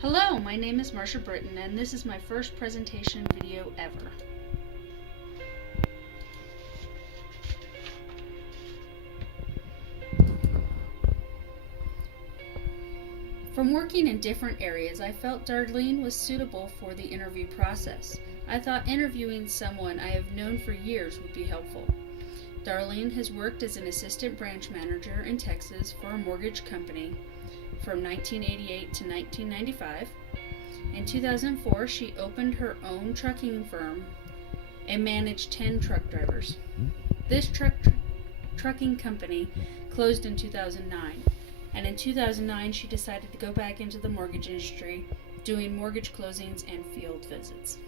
Hello, my name is Marsha Britton, and this is my first presentation video ever. From working in different areas, I felt Darlene was suitable for the interview process. I thought interviewing someone I have known for years would be helpful. Darlene has worked as an assistant branch manager in Texas for a mortgage company from 1988 to 1995. In 2004, she opened her own trucking firm and managed 10 truck drivers. This trucking company closed in 2009, and in 2009 she decided to go back into the mortgage industry, doing mortgage closings and field visits.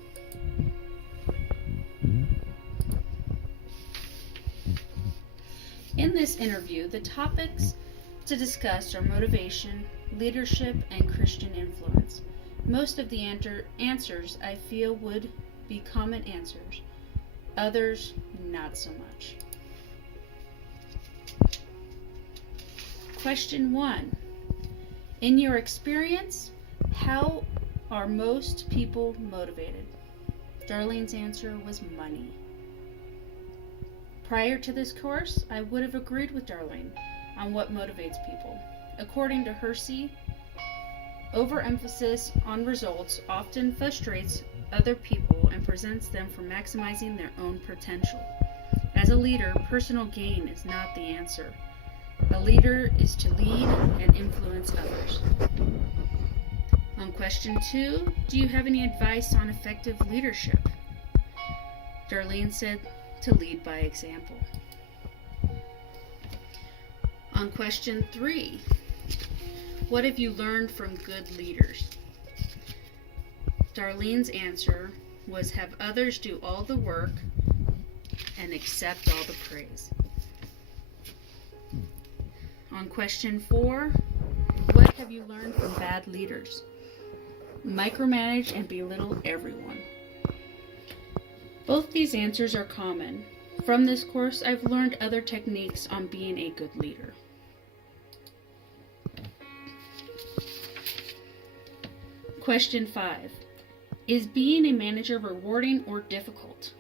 In this interview, the topics to discuss are motivation, leadership, and Christian influence. Most of the answers I feel would be common answers, others not so much. Question 1. In your experience, how are most people motivated? Darlene's answer was money. Prior to this course, I would have agreed with Darlene on what motivates people. According to Hersey, overemphasis on results often frustrates other people and prevents them from maximizing their own potential. As a leader, personal gain is not the answer. A leader is to lead and influence others. On question 2, do you have any advice on effective leadership? Darlene said to lead by example. On question 3, what have you learned from good leaders? Darlene's answer was have others do all the work and accept all the praise. On question 4, what have you learned from bad leaders? Micromanage and belittle everyone. Both these answers are common. From this course, I've learned other techniques on being a good leader. Question 5. Is being a manager rewarding or difficult?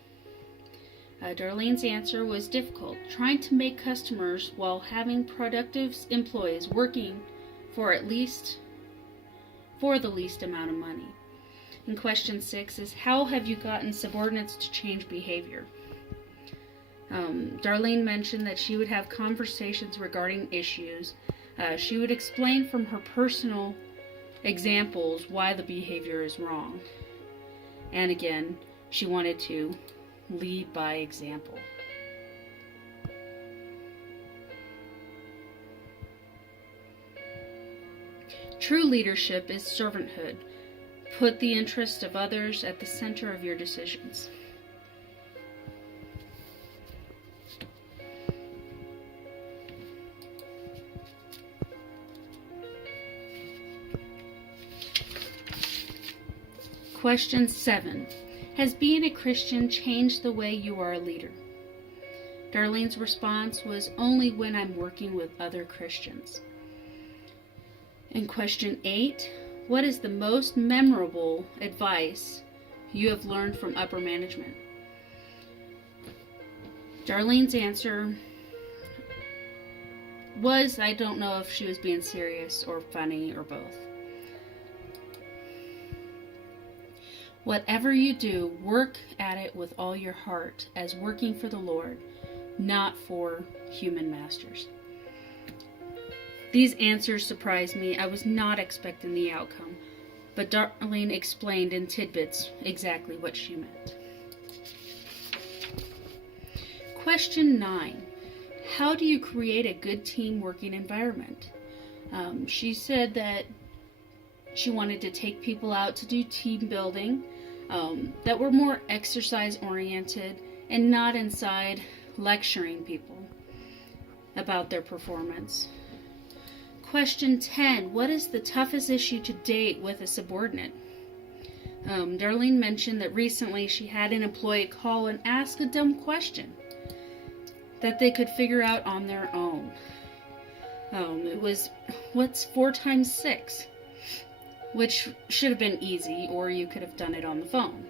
Darlene's answer was difficult, trying to make customers while having productive employees working for the least amount of money. And question 6 is, how have you gotten subordinates to change behavior? Darlene mentioned that she would have conversations regarding issues. She would explain from her personal examples why the behavior is wrong. And again, she wanted to lead by example. True leadership is servanthood. Put the interests of others at the center of your decisions. Question 7. Has being a Christian changed the way you are a leader? Darlene's response was, only when I'm working with other Christians. And question 8. What is the most memorable advice you have learned from upper management? Darlene's answer was, I don't know if she was being serious or funny or both. Whatever you do, work at it with all your heart as working for the Lord, not for human masters. These answers surprised me. I was not expecting the outcome, but Darlene explained in tidbits exactly what she meant. Question 9. How do you create a good team working environment? She said that she wanted to take people out to do team building that were more exercise oriented and not inside lecturing people about their performance. Question 10. What is the toughest issue to date with a subordinate? Darlene mentioned that recently she had an employee call and ask a dumb question that they could figure out on their own. It was, what's 4 times 6? which should have been easy, or you could have done it on the phone.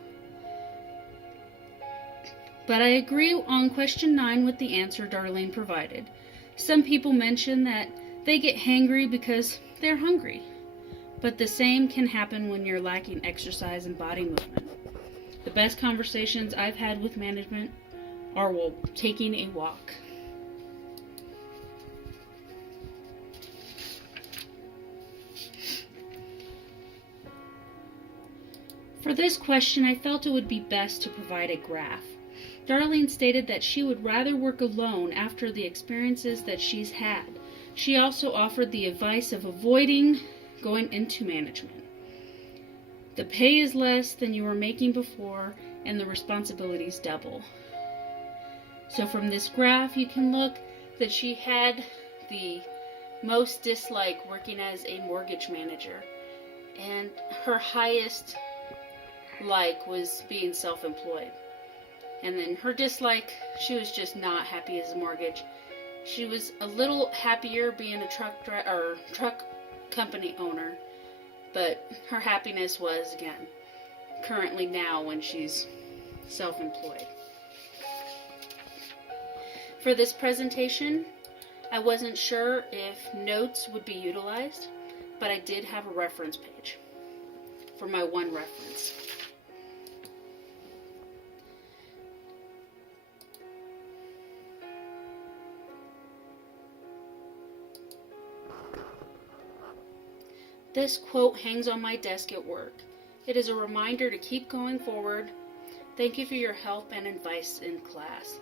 But I agree on question 9 with the answer Darlene provided. Some people mention that they get hangry because they're hungry, but the same can happen when you're lacking exercise and body movement. The best conversations I've had with management are while taking a walk. For this question, I felt it would be best to provide a graph. Darlene stated that she would rather work alone after the experiences that she's had. She also offered the advice of avoiding going into management. The pay is less than you were making before, and the responsibilities double. So from this graph, you can look that she had the most dislike working as a mortgage manager, and her highest like was being self-employed. And then her dislike, she was just not happy as a mortgage. She was a little happier being a truck company owner, but her happiness was, again, currently now when she's self-employed. For this presentation, I wasn't sure if notes would be utilized, but I did have a reference page for my one reference. This quote hangs on my desk at work. It is a reminder to keep going forward. Thank you for your help and advice in class.